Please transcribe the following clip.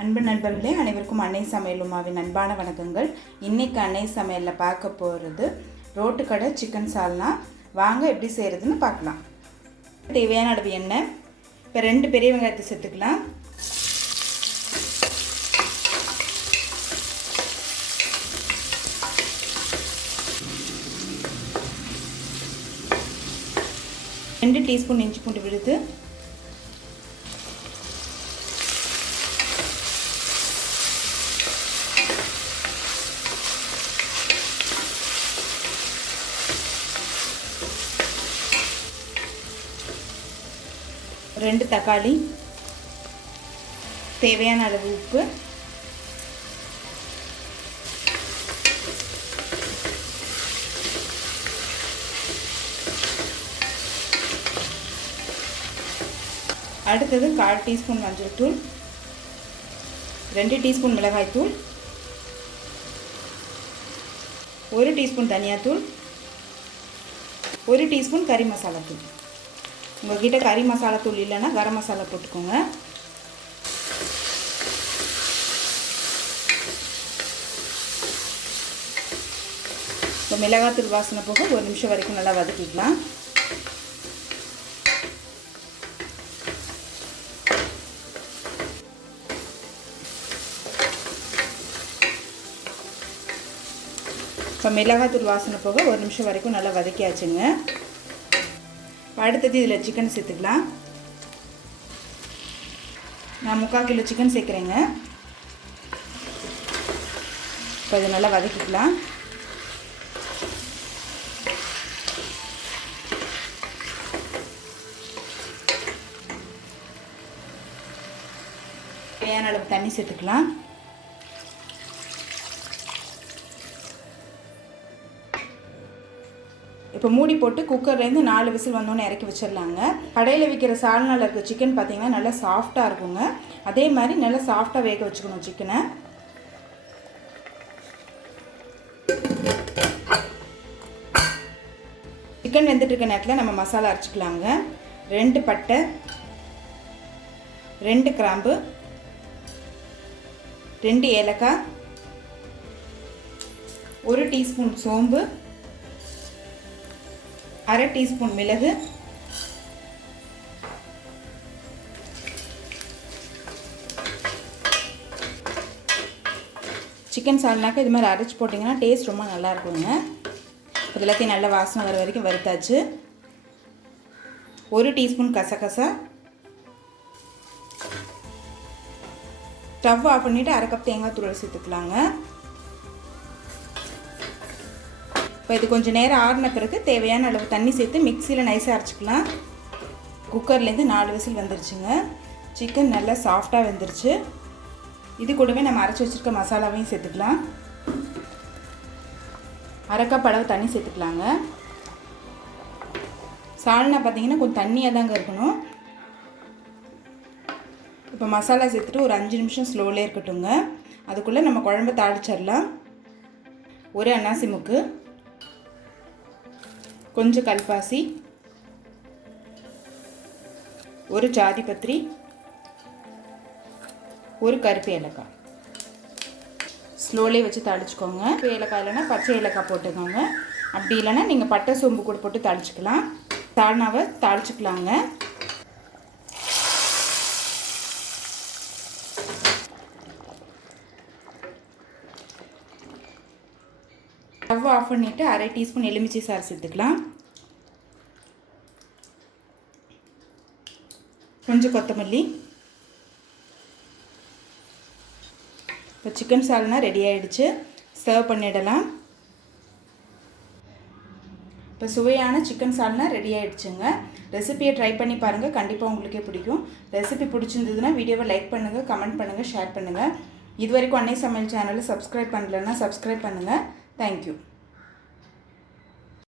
அன்பு நண்பர்களே, அனைவருக்கும் அன்னை சமையல் உமாவின் அன்பான வணக்கங்கள். இன்றைக்கி அன்னை சமையலில் பார்க்க போகிறது ரோட்டு கடை சிக்கன் சால்னா. வாங்க எப்படி செய்கிறதுன்னு பார்க்கலாம். தேவையான அளவு எண்ணெய். இப்போ 2 பெரிய வெங்காயத்தை சேர்த்துக்கலாம். ரெண்டு டீஸ்பூன் இஞ்சி பூண்டு விழுது, 2 தக்காளி, தேவையான அளவு உப்பு, அடுத்தது 1/4 டீஸ்பூன் மஞ்சள் தூள், 2 டீஸ்பூன் மிளகாய் தூள், 1 டீஸ்பூன் தனியாத்தூள், 1 டீஸ்பூன் கறி மசாலா தூள். உங்கள்கிட்ட கறி மசாலா தூள் இல்லைன்னா கரம் மசாலா போட்டுக்கோங்க. இப்போ மிளகாத்தூள் வாசனை போக 1 நிமிஷம் வரைக்கும் நல்லா வதக்கிக்கலாம். இப்போ மிளகாத்தூள் வாசனை போக 1 நிமிஷம் வரைக்கும் நல்லா வதக்கியாச்சுங்க. அடுத்தது இதில் சிக்கன் சேர்த்துக்கலாம். நான் 3/4 கிலோ சிக்கன் சேர்க்குறேங்க. இப்போ இதை நல்லா வதக்கிக்கலாம். தேவையான அளவு தண்ணி சேர்த்துக்கலாம். இப்போ மூடி போட்டு குக்கர்லேருந்து 4 விசில் வந்தோன்னே இறக்கி வச்சிடலாங்க. கடையில் விற்கிற சால்னாவில் இருக்க சிக்கன் பார்த்திங்கன்னா நல்லா சாஃப்டாக இருக்குங்க. அதே மாதிரி நல்லா சாஃப்டாக வேக வச்சுக்கணும் சிக்கனை. சிக்கன் வெந்துட்டு இருக்க நேரத்தில் நம்ம மசாலா அரைச்சிக்கலாங்க. 2 பட்டை, 2 கிராம்பு, 2 ஏலக்காய், 1 டீஸ்பூன் சோம்பு, 1/2 டீஸ்பூன் மிளகு, சிக்கன் சால்னாக்கு இது மாதிரி அரைச்சி போட்டிங்கன்னா டேஸ்ட் ரொம்ப நல்லா இருக்குங்க. இது எல்லாத்தையும் நல்லா வாசனை வர வரைக்கும் வறுத்தாச்சு. 1 டீஸ்பூன் கசகசா. ஸ்டவ் ஆஃப் பண்ணிவிட்டு 1/2 கப் தேங்காய் துருவல் சேர்த்துக்கலாங்க. இப்போ இது கொஞ்சம் நேரம் ஆறின பிறகு தேவையான அளவு தண்ணி சேர்த்து மிக்சியில் நைஸாக அரைச்சிக்கலாம். குக்கர்லேருந்து 4 விசில் வந்துருச்சுங்க. சிக்கன் நல்லா சாஃப்டாக வெந்துருச்சு. இது கூடவே நம்ம அரைச்சி வச்சுருக்க மசாலாவையும் சேர்த்துக்கலாம். 1/2 கப் அளவு தண்ணி சேர்த்துக்கலாங்க. சால்னா பார்த்திங்கன்னா கொஞ்சம் தண்ணியாக தாங்க இருக்கணும். இப்போ மசாலா சேர்த்துட்டு ஒரு 5 நிமிஷம் ஸ்லோவிலே இருக்கட்டுங்க. அதுக்குள்ளே நம்ம குழம்பு தாளிச்சிடலாம். 1 அன்னாசி முக்கு, கொஞ்சம் கல்பாசி, 1 ஜாதி பத்திரி, 1 கருப்பு ஏலக்காய். ஸ்லோலே வச்சு தாளிச்சுக்கோங்க. ஏலக்காய் இல்லைன்னா பச்சை ஏலக்காய் போட்டுக்கோங்க. அப்படி இல்லைன்னா நீங்கள் பட்டை சோம்பு கூட போட்டு தாளிச்சிக்கலாம். சால்னாவை தாளிச்சுக்கலாங்க. ஸ்டவ் ஆஃப் பண்ணிவிட்டு 1/2 டீஸ்பூன் எலுமிச்சை சாறு சேர்த்துக்கலாம். கொஞ்சம் கொத்தமல்லி. இப்போ சிக்கன் சால்னா ரெடி ஆகிடுச்சு. சர்வ் பண்ணிடலாம். இப்போ சுவையான சிக்கன் சால்னா ரெடி ஆகிடுச்சுங்க. ரெசிபியை ட்ரை பண்ணி பாருங்கள். கண்டிப்பாக உங்களுக்கே பிடிக்கும். ரெசிபி பிடிச்சிருந்ததுன்னா வீடியோவை லைக் பண்ணுங்கள், கமெண்ட் பண்ணுங்கள், ஷேர் பண்ணுங்கள். இது வரைக்கும் அன்னை சமையல் சேனலை சப்ஸ்கிரைப் பண்ணலைன்னா சப்ஸ்கிரைப் பண்ணுங்கள். Thank you.